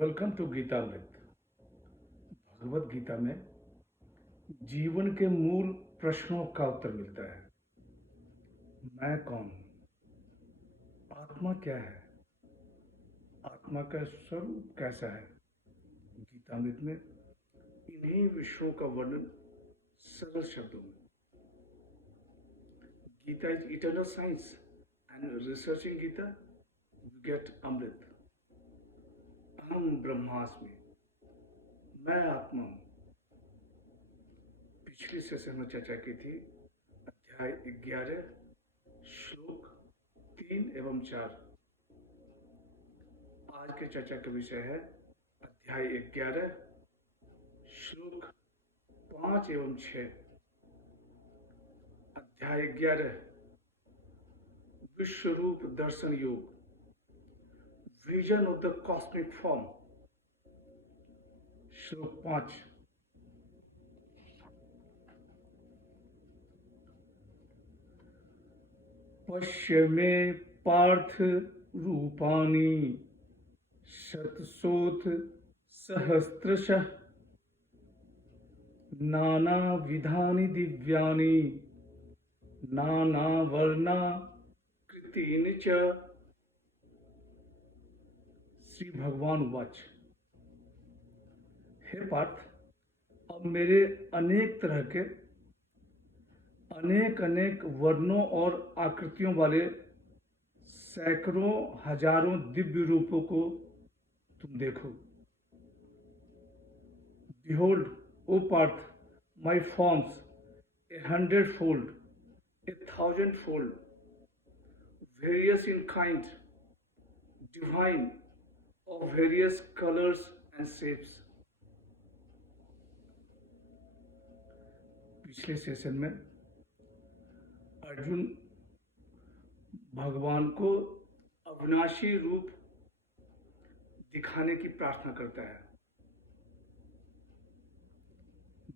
Welcome to Geetamrit. Bhagavad Gita में जीवन के मूल प्रश्नों का उत्तर मिलता है। मैं कौन हूँ? आत्मा क्या है? आत्मा का स्वरूप कैसा है? गीतामृत में इन्हीं विषयों का वर्णन सरल शब्दों में। Gita is eternal science and researching Gita you get amrit. अहम ब्रह्मास्मि, मैं आत्मा हूँ। पिछली सेशन में चर्चा की थी अध्याय 11 श्लोक 3 एवं 4। आज के चर्चा का विषय है अध्याय 11 श्लोक 5 एवं 6। अध्याय 11 विश्वरूप दर्शन योग, vision of the cosmic form. श्लोक 5। पश्य मे पार्थ रूपाणि शतशोथ सहस्त्रशः नाना विधानि दिव्यानि नाना वर्णा कृतीनि च। श्री भगवान उवाच। हे पार्थ, अब मेरे अनेक तरह के अनेक वर्णों और आकृतियों वाले सैकड़ों हजारों दिव्य रूपों को तुम देखो। Behold, O Parth, my forms, 100-fold, 1,000-fold, various in kind, divine, of various colors and shapes. पिछले सेशन में अर्जुन भगवान को अविनाशी रूप दिखाने की प्रार्थना करता है।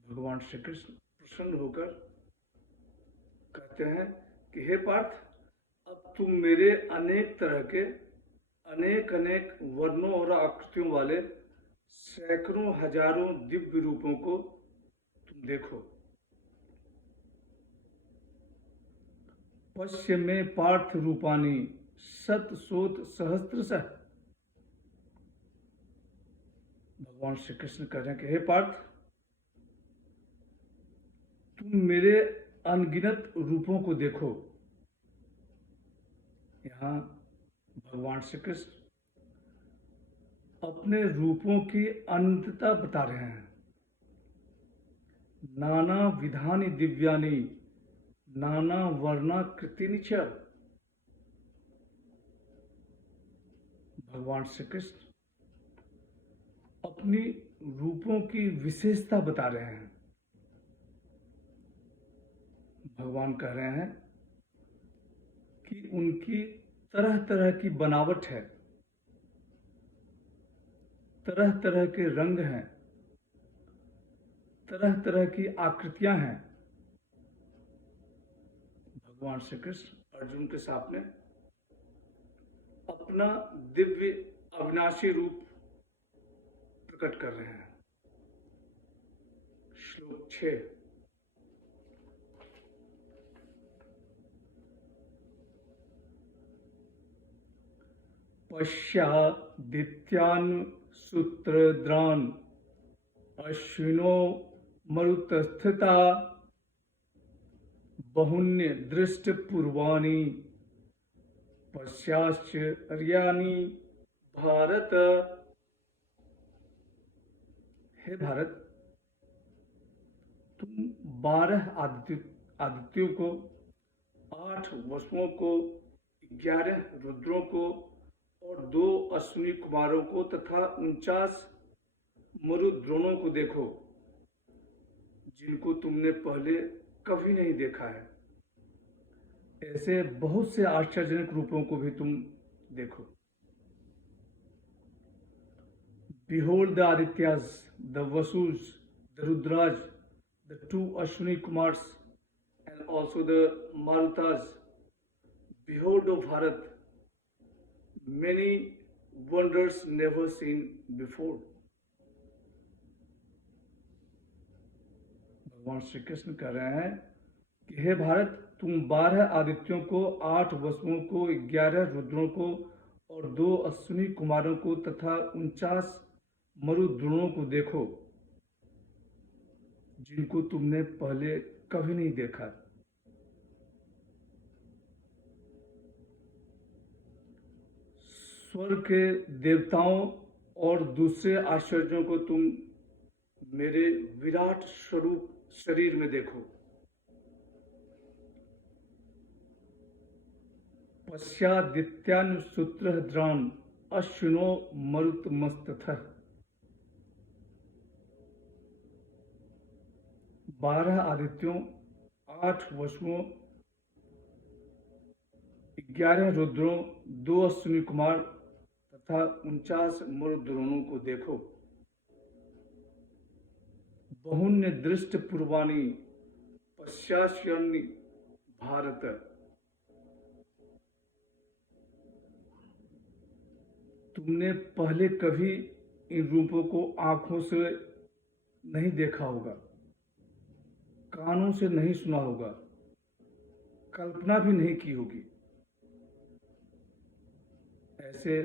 भगवान श्री कृष्ण प्रसन्न होकर कहते हैं कि हे पार्थ, अब तुम मेरे अनेक तरह के अनेक वर्णों और आकृतियों वाले सैकड़ों हजारों दिव्य रूपों को तुम देखो। पश्य में पार्थ रूपानी शतशोथ सहस्त्रशः। भगवान श्री कृष्ण कह रहे हैं कि हे पार्थ, तुम मेरे अनगिनत रूपों को देखो। यहाँ भगवान श्री कृष्ण अपने रूपों की अनंतता बता रहे हैं। नाना विधानि दिव्यानि नाना वर्णा कृतिनि च। भगवान श्री कृष्ण अपनी रूपों की विशेषता बता रहे हैं। भगवान कह रहे हैं कि उनकी तरह तरह की बनावट है, तरह तरह के रंग हैं, तरह तरह की आकृतियां हैं। भगवान श्री कृष्ण अर्जुन के सामने अपना दिव्य अविनाशी रूप प्रकट कर रहे हैं। श्लोक 6। पश्यादित्यान् सूत्रद्रान् अश्विनो मरुतस्थिता बहुन्य दृष्ट पूर्वाणि पश्चाश्चर्याणि भारत। हे भारत, तुम 12 आदित्यों को, 8 वसुओं को, 11 रुद्रों को और 2 अश्विनी कुमारों को तथा 49 मरुद्रोणों को देखो, जिनको तुमने पहले कभी नहीं देखा है। ऐसे बहुत से आश्चर्यजनक रूपों को भी तुम देखो। Behold the Adityas, the Vasus, the Rudras, the 2 Ashwini Kumars, and also the Marutas. Behold, O Bharat, many wonders never seen before. भगवान श्री कृष्ण कह रहे हैं कि हे भारत, तुम 12 आदित्यों को, 8 वसुओं को, 11 रुद्रों को और 2 अश्विनी कुमारों को तथा 49 मरुद्रोणों को देखो, जिनको तुमने पहले कभी नहीं देखा। स्वर्ग के देवताओं और दूसरे आश्चर्यों को तुम मेरे विराट स्वरूप शरीर में देखो। पश्चादित्यानुसूत्रद्रान अश्विनो मरुतमस्तथ। 12 आदित्यों, 8 वसुओं, 11 रुद्रों, 2 अश्विनी कुमार तथा 49 मरुद्रोणों को देखो। बहुन्य दृष्ट पूर्वाणी पश्चाश्यन्य भारत। तुमने पहले कभी इन रूपों को आंखों से नहीं देखा होगा, कानों से नहीं सुना होगा, कल्पना भी नहीं की होगी। ऐसे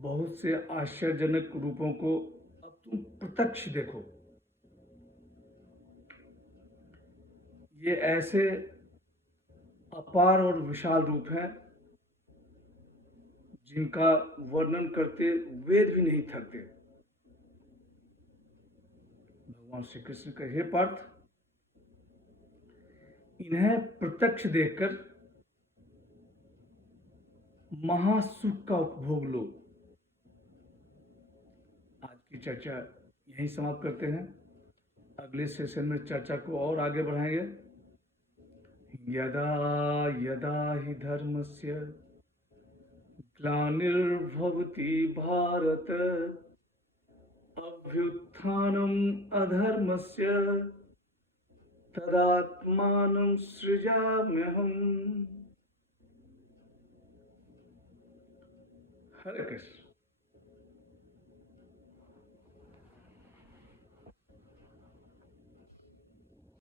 बहुत से आश्चर्यजनक रूपों को अब तुम प्रत्यक्ष देखो। ये ऐसे अपार और विशाल रूप हैं जिनका वर्णन करते वेद भी नहीं थकते। भगवान श्री कृष्ण का हे पार्थ, इन्हें प्रत्यक्ष देखकर महासुख का उपभोग लो। आज की चर्चा यहीं समाप्त करते हैं। अगले सेशन में चर्चा को और आगे बढ़ाएंगे। यदा यदा हि धर्मस्य ग्लानिर्भवति भारत, अभ्युत्थानम् अधर्मस्य तदात्मानं सृजाम्यहम्। हरे कृष्ण।